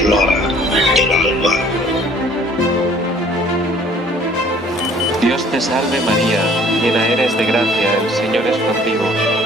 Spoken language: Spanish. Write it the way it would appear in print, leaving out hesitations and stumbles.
flora del alba. Dios te salve María, llena eres de gracia, el Señor es contigo.